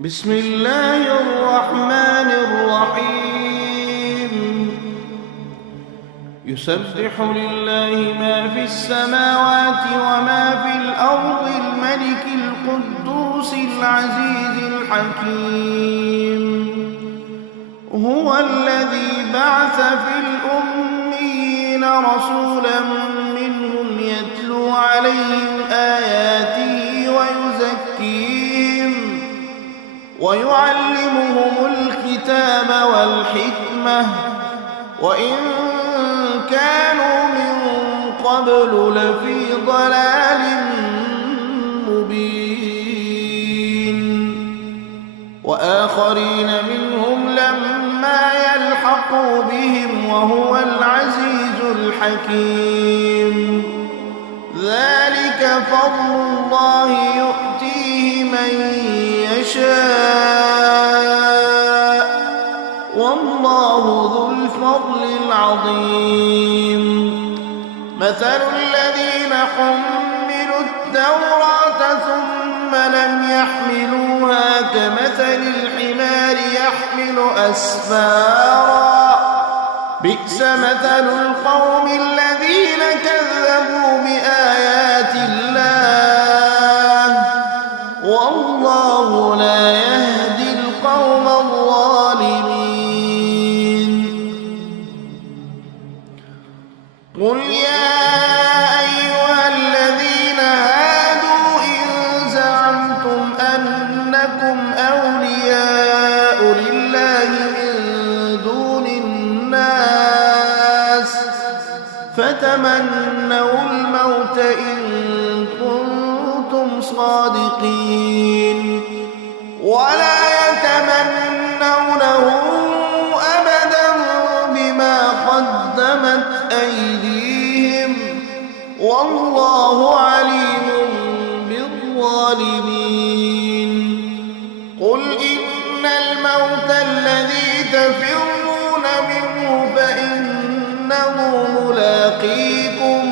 بسم الله الرحمن الرحيم. يسبح لله ما في السماوات وما في الأرض الملك القدوس العزيز الحكيم. هو الذي بعث في الأميين رسولا منهم يتلو عليهم آياته ويعلمهم الكتاب والحكمة وإن كانوا من قبل لفي ضلال مبين، وآخرين منهم لما يلحقوا بهم وهو العزيز الحكيم. ذلك فضل الله يؤتيه من يشاء والله ذو الفضل العظيم. مثل الذين حملوا التوراة ثم لم يحملوها كمثل الحمار يحمل أسفارا بئس مثل القوم الذين كذبوا بآيات الله والله لا يهدي القوم الظالمين. قل يا أيها الذين هادوا إن زعمتم أنكم أولياء لله من دون الناس فتمنوا الموت إن كنتم صادقين ولا يتمنونه أبدا بما قدمت أيديهم والله عليم بالظالمين. قل إن الموت الذي تفرون منه فإنه ملاقيكم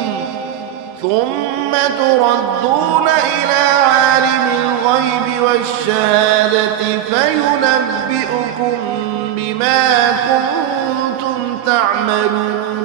ثم تردون إلى عالم الغيب والشهادة فينبئكم بما كنتم تعملون.